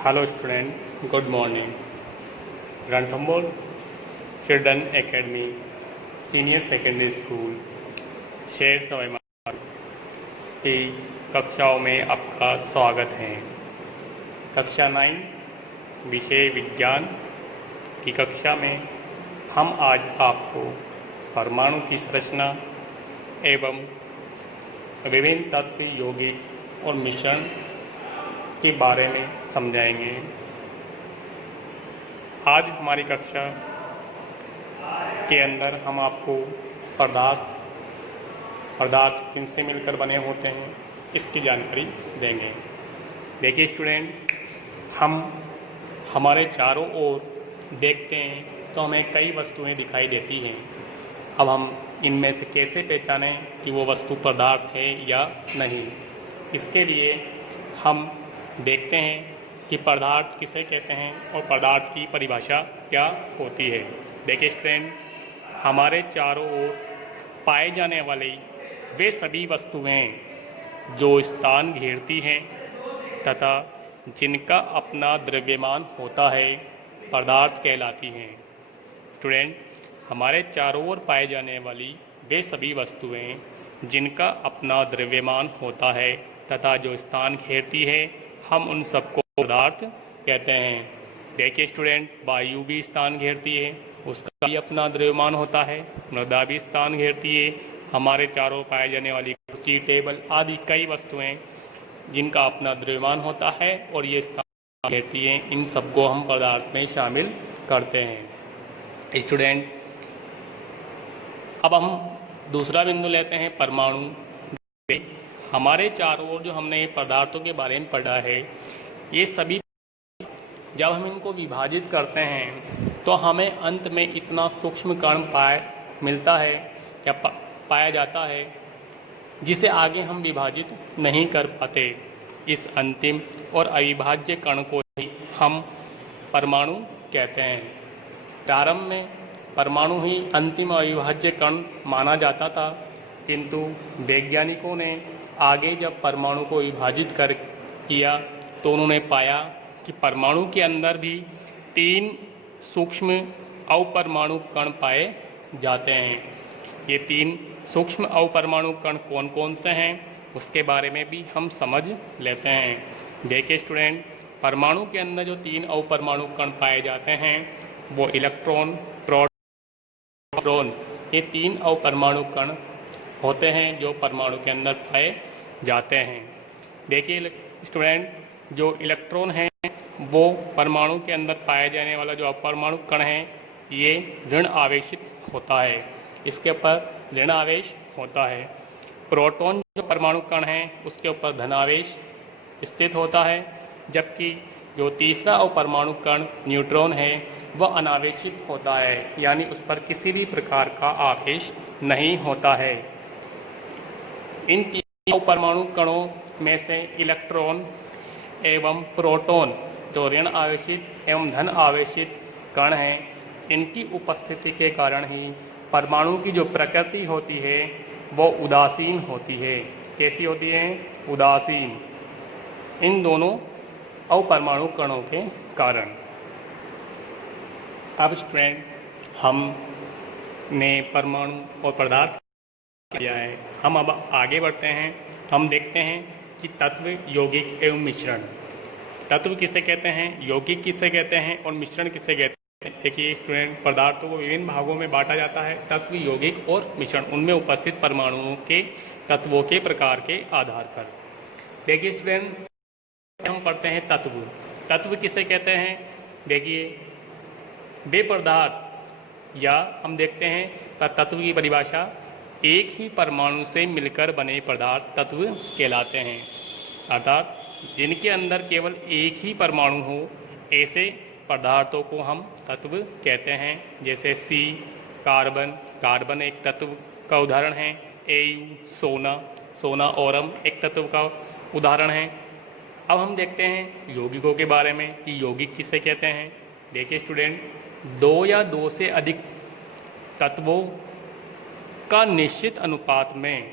Hello student, good morning. Ranthambore children academy senior secondary school शेर सवाई की कक्षाओं में आपका स्वागत है। कक्षा 9 विषय विज्ञान की कक्षा में हम आज आपको परमाणु की संरचना एवं विभिन्न तत्व यौगिक और मिश्रण के बारे में समझाएंगे। आज हमारी कक्षा के अंदर हम आपको पदार्थ किनसे मिलकर बने होते हैं इसकी जानकारी देंगे। देखिए स्टूडेंट, हम हमारे चारों ओर देखते हैं तो हमें कई वस्तुएं दिखाई देती हैं। अब हम इनमें से कैसे पहचानें कि वो वस्तु पदार्थ है या नहीं, इसके लिए हम देखते हैं कि पदार्थ किसे कहते हैं और पदार्थ की परिभाषा क्या होती है। देखिए स्टूडेंट, हमारे चारों ओर पाए जाने वाली वे सभी वस्तुएं जो स्थान घेरती हैं तथा जिनका अपना द्रव्यमान होता है पदार्थ कहलाती हैं। स्टूडेंट, हमारे चारों ओर पाए जाने वाली वे सभी वस्तुएं जिनका अपना द्रव्यमान होता है तथा जो स्थान घेरती है हम उन सबको पदार्थ कहते हैं। देखिए स्टूडेंट, वायु भी स्थान घेरती है, उसका भी अपना द्रव्यमान होता है। मृदा भी स्थान घेरती है। हमारे चारों पाए जाने वाली कुर्सी, टेबल आदि कई वस्तुएं जिनका अपना द्रव्यमान होता है और ये स्थान घेरती हैं, इन सबको हम पदार्थ में शामिल करते हैं। स्टूडेंट, अब हम दूसरा बिंदु लेते हैं परमाणु। हमारे चारों ओर जो हमने पदार्थों के बारे में पढ़ा है, ये सभी जब हम इनको विभाजित करते हैं तो हमें अंत में इतना सूक्ष्म कण मिलता है या पाया जाता है जिसे आगे हम विभाजित नहीं कर पाते। इस अंतिम और अविभाज्य कण को ही हम परमाणु कहते हैं। प्रारंभ में परमाणु ही अंतिम अविभाज्य कण माना जाता था, किंतु वैज्ञानिकों ने आगे जब परमाणु को विभाजित किया तो उन्होंने पाया कि परमाणु के अंदर भी 3 सूक्ष्म अपरमाणु कण पाए जाते हैं। ये 3 सूक्ष्म अपरमाणु कण कौन कौन से हैं उसके बारे में भी हम समझ लेते हैं। देखिए स्टूडेंट, परमाणु के अंदर जो 3 अपरमाणु कण पाए जाते हैं वो इलेक्ट्रॉन, प्रोटॉन, ये 3 अपरमाणु कण होते हैं जो परमाणु के अंदर पाए जाते हैं। देखिए स्टूडेंट, जो इलेक्ट्रॉन है वो परमाणु के अंदर पाए जाने वाला जो अपरमाणु कण है ये ऋण आवेशित होता है, इसके ऊपर ऋण आवेश होता है। प्रोटॉन जो परमाणु कण है उसके ऊपर धनावेश स्थित होता है, जबकि जो तीसरा अपरमाणु कण न्यूट्रॉन है वह अनावेशित होता है, यानी उस पर किसी भी प्रकार का आवेश नहीं होता है। इन 3 परमाणु कणों में से इलेक्ट्रॉन एवं प्रोटॉन जो ऋण आवेशित एवं धन आवेशित कण हैं, इनकी उपस्थिति के कारण ही परमाणु की जो प्रकृति होती है वो उदासीन होती है। कैसी होती है? उदासीन। इन दोनों अपरमाणु कणों के कारण। अब स्टूडेंट, हमने परमाणु और पदार्थ किया है, हम अब आगे बढ़ते हैं। हम देखते हैं कि तत्व, यौगिक एवं मिश्रण। तत्व किसे कहते हैं, यौगिक किसे कहते हैं और मिश्रण किसे कहते हैं। देखिए स्टूडेंट, पदार्थों को विभिन्न भागों में बांटा जाता है, तत्व, यौगिक और मिश्रण, उनमें उपस्थित परमाणुओं के तत्वों के प्रकार के आधार पर। देखिए स्टूडेंट, हम पढ़ते हैं तत्व। तत्व किसे कहते हैं? देखिए, वे पदार्थ या हम देखते हैं तत्व की परिभाषा, एक ही परमाणु से मिलकर बने पदार्थ तत्व कहलाते हैं। अर्थात जिनके अंदर केवल एक ही परमाणु हो ऐसे पदार्थों को हम तत्व कहते हैं। जैसे सी, कार्बन एक तत्व का उदाहरण है। Au, सोना औरम एक तत्व का उदाहरण है। अब हम देखते हैं यौगिकों के बारे में कि यौगिक किसे कहते हैं। देखिए स्टूडेंट, 2 या 2 से अधिक तत्वों का निश्चित अनुपात में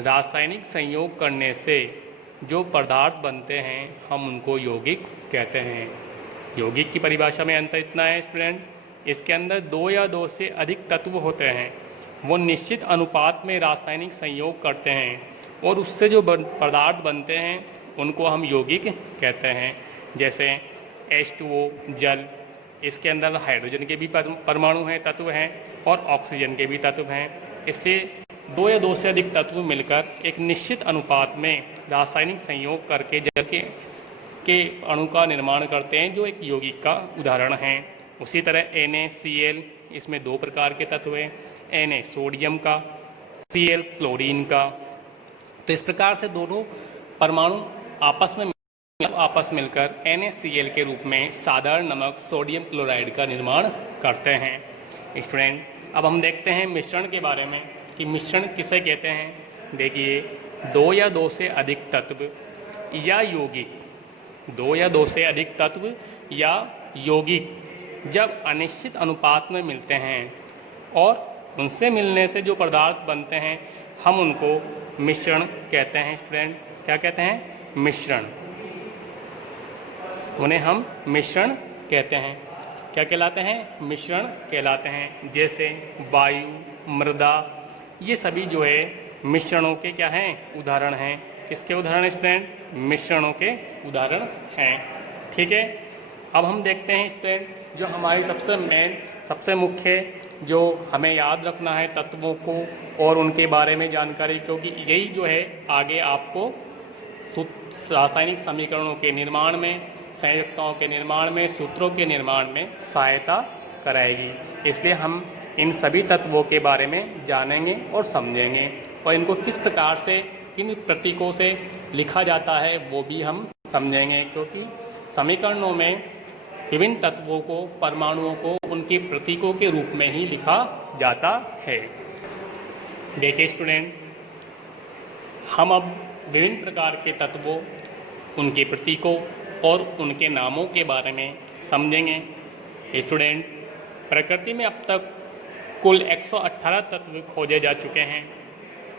रासायनिक संयोग करने से जो पदार्थ बनते हैं हम उनको यौगिक कहते हैं। यौगिक की परिभाषा में अंतर इतना है स्टूडेंट, इसके अंदर दो या दो से अधिक तत्व होते हैं, वो निश्चित अनुपात में रासायनिक संयोग करते हैं और उससे जो पदार्थ बनते हैं उनको हम यौगिक कहते हैं। जैसे H2O जल, इसके अंदर हाइड्रोजन के भी परमाणु हैं, तत्व हैं, और ऑक्सीजन के भी तत्व हैं। इसलिए दो या दो से अधिक तत्व मिलकर एक निश्चित अनुपात में रासायनिक संयोग करके जल के अणु का निर्माण करते हैं, जो एक यौगिक का उदाहरण है। उसी तरह NaCl, इसमें दो प्रकार के तत्व हैं, Na सोडियम का, Cl क्लोरीन का। तो इस प्रकार से दोनों परमाणु आपस मिलकर NaCl के रूप में साधारण नमक सोडियम क्लोराइड का निर्माण करते हैं। स्टूडेंट, अब हम देखते हैं मिश्रण के बारे में कि मिश्रण किसे कहते हैं। देखिए, दो या दो से अधिक तत्व या यौगिक, दो या दो से अधिक तत्व या यौगिक जब अनिश्चित अनुपात में मिलते हैं और उनसे मिलने से जो पदार्थ बनते हैं हम उनको मिश्रण कहते हैं। स्टूडेंट, क्या कहते हैं? मिश्रण। उन्हें हम मिश्रण कहते हैं। क्या कहलाते हैं? मिश्रण कहलाते हैं। जैसे वायु, मृदा, ये सभी जो है मिश्रणों के क्या हैं? उदाहरण हैं। किसके उदाहरण स्टूडेंट? मिश्रणों के उदाहरण हैं। ठीक है, अब हम देखते हैं स्टूडेंट, जो हमारी सबसे मुख्य जो हमें याद रखना है तत्वों को और उनके बारे में जानकारी, क्योंकि यही जो है आगे आपको रासायनिक समीकरणों के निर्माण में, संयुक्ताओं के निर्माण में, सूत्रों के निर्माण में सहायता कराएगी। इसलिए हम इन सभी तत्वों के बारे में जानेंगे और समझेंगे, और इनको किस प्रकार से, किन प्रतीकों से लिखा जाता है वो भी हम समझेंगे, क्योंकि समीकरणों में विभिन्न तत्वों को, परमाणुओं को उनके प्रतीकों के रूप में ही लिखा जाता है। देखिए स्टूडेंट, हम अब विभिन्न प्रकार के तत्वों, उनके प्रतीकों और उनके नामों के बारे में समझेंगे। स्टूडेंट, प्रकृति में अब तक कुल 118 तत्व खोजे जा चुके हैं।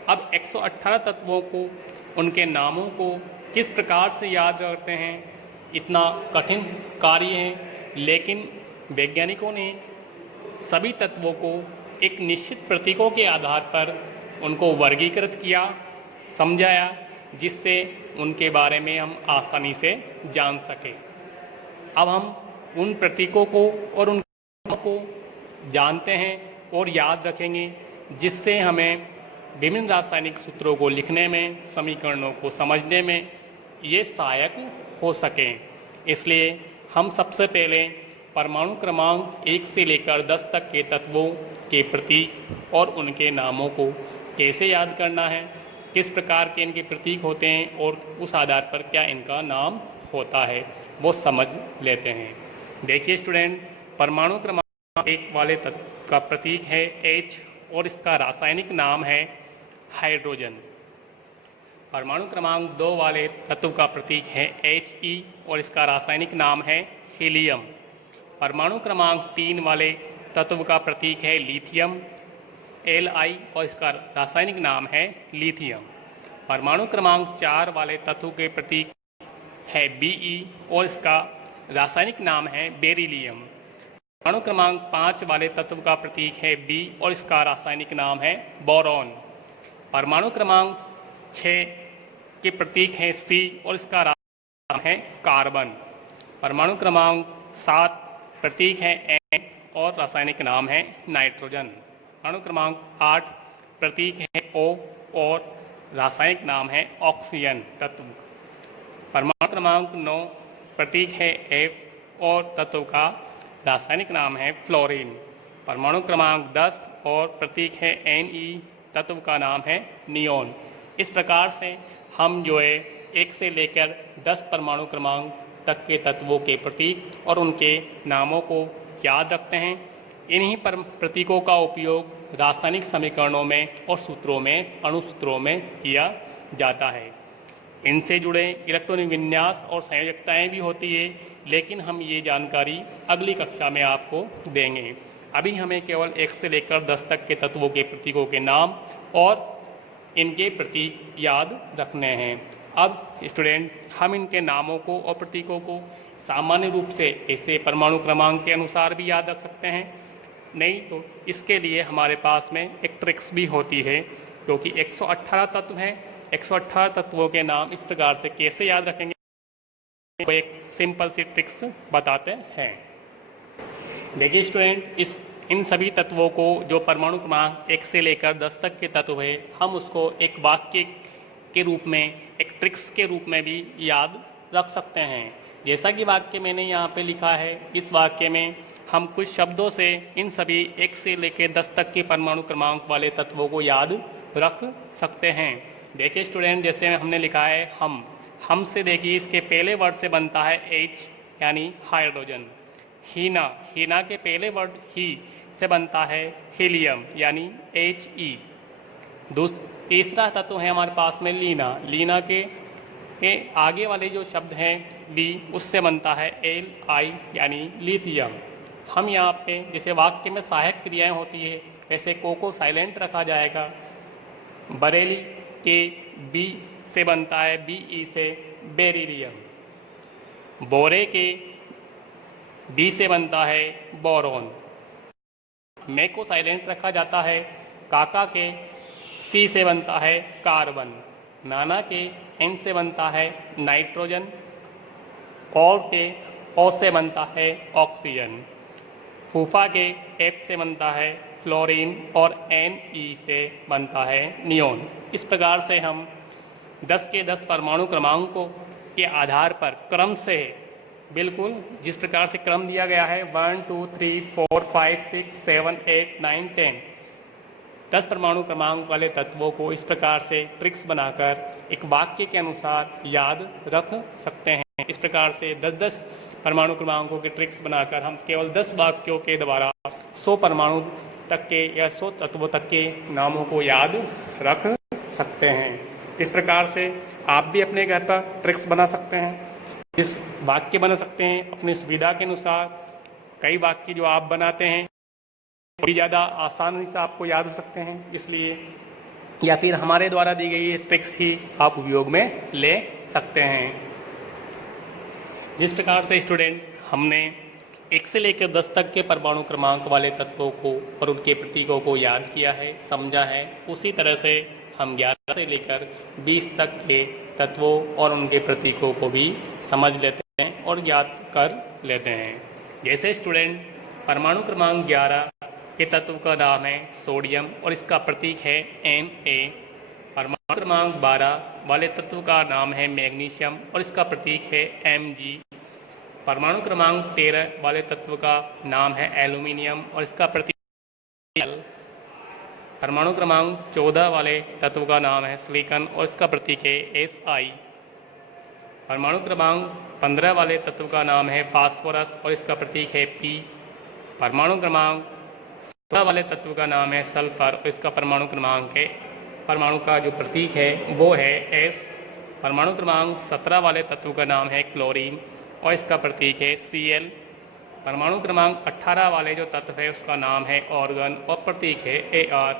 अब 118 तत्वों को, उनके नामों को किस प्रकार से याद रखते हैं, इतना कठिन कार्य है, लेकिन वैज्ञानिकों ने सभी तत्वों को एक निश्चित प्रतीकों के आधार पर उनको वर्गीकृत किया, समझाया, जिससे उनके बारे में हम आसानी से जान सकें। अब हम उन प्रतीकों को और उन नामों को जानते हैं और याद रखेंगे, जिससे हमें विभिन्न रासायनिक सूत्रों को लिखने में, समीकरणों को समझने में ये सहायक हो सकें। इसलिए हम सबसे पहले परमाणु क्रमांक 1 से लेकर 10 तक के तत्वों के प्रतीक और उनके नामों को कैसे याद करना है, किस प्रकार के इनके प्रतीक होते हैं और उस आधार पर क्या इनका नाम होता है, वो समझ लेते हैं। देखिए स्टूडेंट, परमाणु क्रमांक 1 वाले तत्व का प्रतीक है H और इसका रासायनिक नाम है हाइड्रोजन। परमाणु क्रमांक 2 वाले तत्व का प्रतीक है He और इसका रासायनिक नाम है हीलियम। परमाणु क्रमांक 3 वाले तत्व का प्रतीक है लिथियम, Li और इसका रासायनिक नाम है लिथियम। परमाणु क्रमांक 4 वाले तत्व के प्रतीक है Be और इसका रासायनिक नाम है बेरिलियम। परमाणु क्रमांक 5 वाले तत्व का प्रतीक है B और इसका रासायनिक नाम है बोरॉन। परमाणु क्रमांक 6 के प्रतीक है C और इसका रासायनिक नाम है कार्बन। परमाणु क्रमांक 7 प्रतीक है N और रासायनिक नाम है नाइट्रोजन। परमाणु क्रमांक 8 प्रतीक है O और रासायनिक नाम है ऑक्सीजन तत्व। परमाणु क्रमांक 9 प्रतीक है F और तत्व का रासायनिक नाम है फ्लोरीन। परमाणु क्रमांक 10 और प्रतीक है Ne, तत्व का नाम है नियोन। इस प्रकार से हम जो है 1 से लेकर 10 परमाणु क्रमांक तक के तत्वों के प्रतीक और उनके नामों को याद रखते हैं। इन्हीं प्रतीकों का उपयोग रासायनिक समीकरणों में और सूत्रों में, अणुसूत्रों में किया जाता है। इनसे जुड़े इलेक्ट्रॉनिक विन्यास और संयोजकताएं भी होती है, लेकिन हम ये जानकारी अगली कक्षा में आपको देंगे। अभी हमें केवल 1 से लेकर 10 तक के तत्वों के प्रतीकों के नाम और इनके प्रतीक याद रखने हैं। अब स्टूडेंट हम इनके नामों को और प्रतीकों को सामान्य रूप से ऐसे परमाणु क्रमांक के अनुसार भी याद रख सकते हैं, नहीं तो इसके लिए हमारे पास में एक ट्रिक्स भी होती है, क्योंकि 118 तत्व हैं। 118 तत्वों के नाम इस प्रकार से कैसे याद रखेंगे, वो एक सिंपल सी ट्रिक्स बताते हैं। देखिए स्टूडेंट, इन सभी तत्वों को जो परमाणु क्रमांक 1 से लेकर 10 तक के तत्व है, हम उसको एक वाक्य के रूप में, एक ट्रिक्स के रूप में भी याद रख सकते हैं। जैसा कि वाक्य मैंने यहाँ पे लिखा है, इस वाक्य में हम कुछ शब्दों से इन सभी 1 से लेकर 10 तक के परमाणु क्रमांक वाले तत्वों को याद रख सकते हैं। देखिए स्टूडेंट, जैसे हमने लिखा है हम से देखिए इसके पहले वर्ड से बनता है H यानी हाइड्रोजन। हीना के पहले वर्ड ही से बनता है हीलियम यानी He। तीसरा तत्व है हमारे पास में लीना के आगे वाले जो शब्द हैं ली, उससे बनता है Li यानी लिथियम। हम यहाँ पे जैसे वाक्य में सहायक क्रियाएं होती है, ऐसे को साइलेंट रखा जाएगा। बरेली के बी से बनता है Be से बेरिलियम। बोरे के बी से बनता है बोरॉन। मैं को साइलेंट रखा जाता है। काका के सी से बनता है कार्बन। नाना के एन से बनता है नाइट्रोजन। और के ओ से बनता है ऑक्सीजन। फूफा के एफ से बनता है फ्लोरीन और Ne से बनता है नियोन। इस प्रकार से हम 10 के 10 परमाणु क्रमांकों के आधार पर क्रम से, बिल्कुल जिस प्रकार से क्रम दिया गया है 1 2 3 4 5 6 7 8 9 10, 10 परमाणु क्रमांक वाले तत्वों को इस प्रकार से ट्रिक्स बनाकर एक वाक्य के अनुसार याद रख सकते हैं। इस प्रकार से 10-10 परमाणु क्रमांकों के ट्रिक्स बनाकर हम केवल 10 वाक्यों के द्वारा 100 परमाणु तक के या 100 तत्वों तक के नामों को याद रख सकते हैं। इस प्रकार से आप भी अपने घर पर ट्रिक्स बना सकते हैं, इस वाक्य बना सकते हैं अपनी सुविधा के अनुसार। कई वाक्य जो आप बनाते हैं भी ज़्यादा आसानी से आपको याद हो सकते हैं, इसलिए या फिर हमारे द्वारा दी गई ट्रिक्स ही आप उपयोग में ले सकते हैं। जिस प्रकार से स्टूडेंट हमने 1 से लेकर 10 तक के परमाणु क्रमांक वाले तत्वों को और उनके प्रतीकों को याद किया है, समझा है, उसी तरह से हम 11 से लेकर 20 तक के तत्वों और उनके प्रतीकों को भी समझ लेते हैं और याद कर लेते हैं। जैसे स्टूडेंट परमाणु क्रमांक 11 के तत्व का नाम है सोडियम और इसका प्रतीक है Na। परमाणु क्रमांक 12 वाले तत्व का नाम है मैग्नीशियम और इसका प्रतीक है Mg। परमाणु क्रमांक 13 वाले तत्व का नाम है एल्यूमिनियम और इसका प्रतीक है Al। परमाणु क्रमांक 14 वाले तत्व का नाम है सिलिकॉन और इसका प्रतीक है Si। परमाणु क्रमांक 15 वाले तत्व का नाम है फास्फोरस और इसका प्रतीक है P। परमाणु क्रमांक 16 वाले तत्व का नाम है सल्फर और इसका परमाणु का जो प्रतीक है वो है S। परमाणु क्रमांक 17 वाले तत्व का नाम है क्लोरीन और इसका प्रतीक है Cl। परमाणु क्रमांक 18 वाले जो तत्व है उसका नाम है ऑर्गन और प्रतीक है Ar।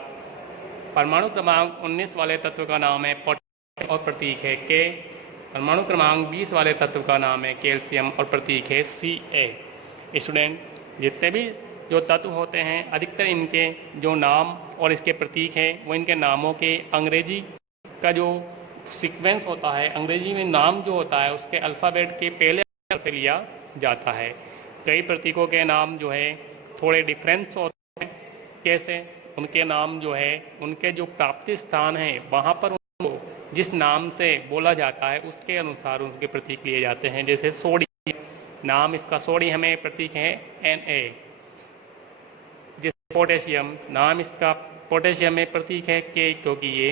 परमाणु क्रमांक 19 वाले तत्व का नाम है पोटेशियम और प्रतीक है K। परमाणु क्रमांक 20 वाले तत्व का नाम है कैल्शियम और प्रतीक है Ca। स्टूडेंट, जितने भी जो तत्व होते हैं अधिकतर इनके जो नाम और इसके प्रतीक हैं वो इनके नामों के अंग्रेजी का जो सीक्वेंस होता है, अंग्रेजी में नाम जो होता है उसके अल्फ़ाबेट के पहले अक्षर से लिया जाता है। कई प्रतीकों के नाम जो है थोड़े डिफरेंस होते हैं, कैसे उनके नाम जो है उनके जो प्राप्ति स्थान है वहाँ पर उनको जिस नाम से बोला जाता है उसके अनुसार उनके प्रतीक लिए जाते हैं। जैसे सोडियम, नाम इसका सोडियम में प्रतीक है Na। जैसे पोटेशियम, नाम इसका पोटेशियम में प्रतीक है K, क्योंकि ये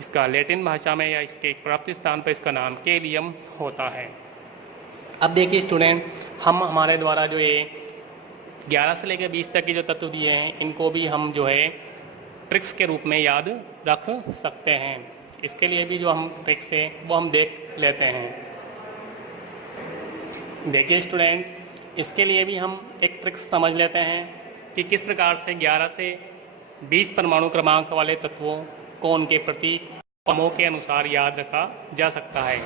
इसका लैटिन भाषा में या इसके प्राप्ति स्थान पर इसका नाम केलियम होता है। अब देखिए स्टूडेंट, हम हमारे द्वारा जो ये 11 से लेकर 20 तक के जो तत्व दिए हैं इनको भी हम जो है ट्रिक्स के रूप में याद रख सकते हैं। इसके लिए भी जो हम ट्रिक्स है वो हम देख लेते हैं। देखिए स्टूडेंट, इसके लिए भी हम एक ट्रिक्स समझ लेते हैं कि किस प्रकार से 11 से 20 परमाणु क्रमांक वाले तत्वों को उनके प्रतीक क्रमों के अनुसार याद रखा जा सकता है।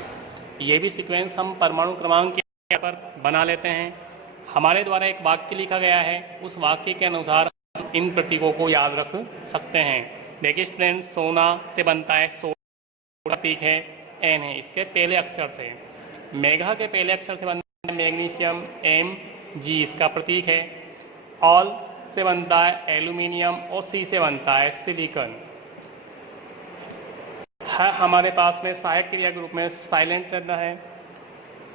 ये भी सीक्वेंस हम परमाणु क्रमांक के पर बना लेते हैं। हमारे द्वारा एक वाक्य लिखा गया है, उस वाक्य के अनुसार हम इन प्रतीकों को याद रख सकते हैं। देखिए स्टूडेंट, सोना से बनता है प्रतीक है एन है, इसके पहले अक्षर से। मेघा के पहले अक्षर से बनता है मैग्नीशियम, एम जी इसका प्रतीक है। ऑल से बनता है एल्यूमिनियम और सी से बनता है सिलिकॉन। हमारे पास में सहायक क्रिया के रूप में साइलेंट रहता है।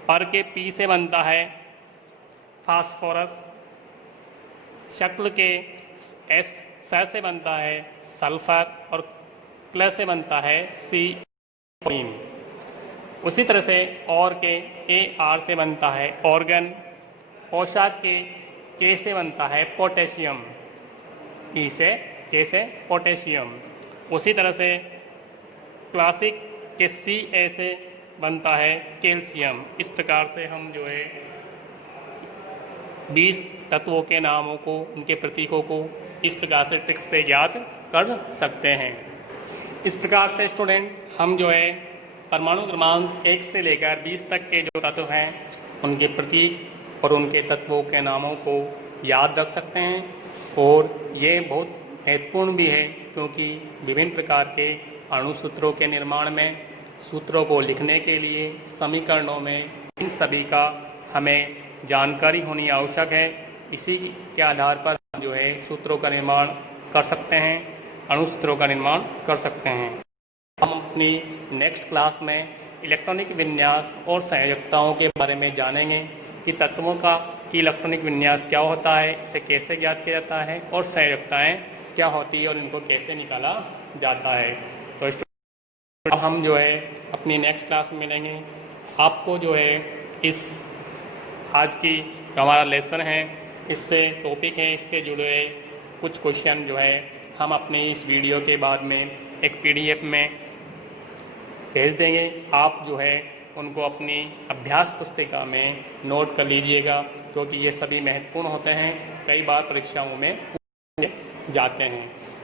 पर के पी से बनता है फास्फोरस। शक्ल के एस से बनता है सल्फर और क्ल से बनता है सी। उसी तरह से और के ए आर से बनता है ऑर्गन। पोशाक के से बनता है पोटेशियम, ई से के से पोटेशियम। उसी तरह से क्लासिक के सी ए से बनता है कैल्शियम। इस प्रकार से हम जो है 20 तत्वों के नामों को, उनके प्रतीकों को इस प्रकार से ट्रिक्स से याद कर सकते हैं। इस प्रकार से स्टूडेंट हम जो है परमाणु क्रमांक 1 से लेकर 20 तक के जो तत्व हैं उनके प्रतीक और उनके तत्वों के नामों को याद रख सकते हैं। और ये बहुत महत्वपूर्ण भी है क्योंकि विभिन्न प्रकार के अणुसूत्रों के निर्माण में, सूत्रों को लिखने के लिए, समीकरणों में, इन सभी का हमें जानकारी होनी आवश्यक है। इसी के आधार पर हम जो है सूत्रों का निर्माण कर सकते हैं, अणुसूत्रों का निर्माण कर सकते हैं। हम अपनी नेक्स्ट क्लास में इलेक्ट्रॉनिक विन्यास और संयोजकताओं के बारे में जानेंगे कि तत्वों का इलेक्ट्रॉनिक विन्यास क्या होता है, इसे कैसे ज्ञात किया जाता है और संयोजकताएं क्या होती है और इनको कैसे निकाला जाता है। तो हम जो है अपनी नेक्स्ट क्लास में मिलेंगे। आपको जो है इस आज की हमारा लेसन है, इससे टॉपिक है, इससे जुड़े कुछ क्वेश्चन जो है हम अपने इस वीडियो के बाद में एक PDF में भेज देंगे। आप जो है उनको अपनी अभ्यास पुस्तिका में नोट कर लीजिएगा क्योंकि ये सभी महत्वपूर्ण होते हैं, कई बार परीक्षाओं में जाते हैं।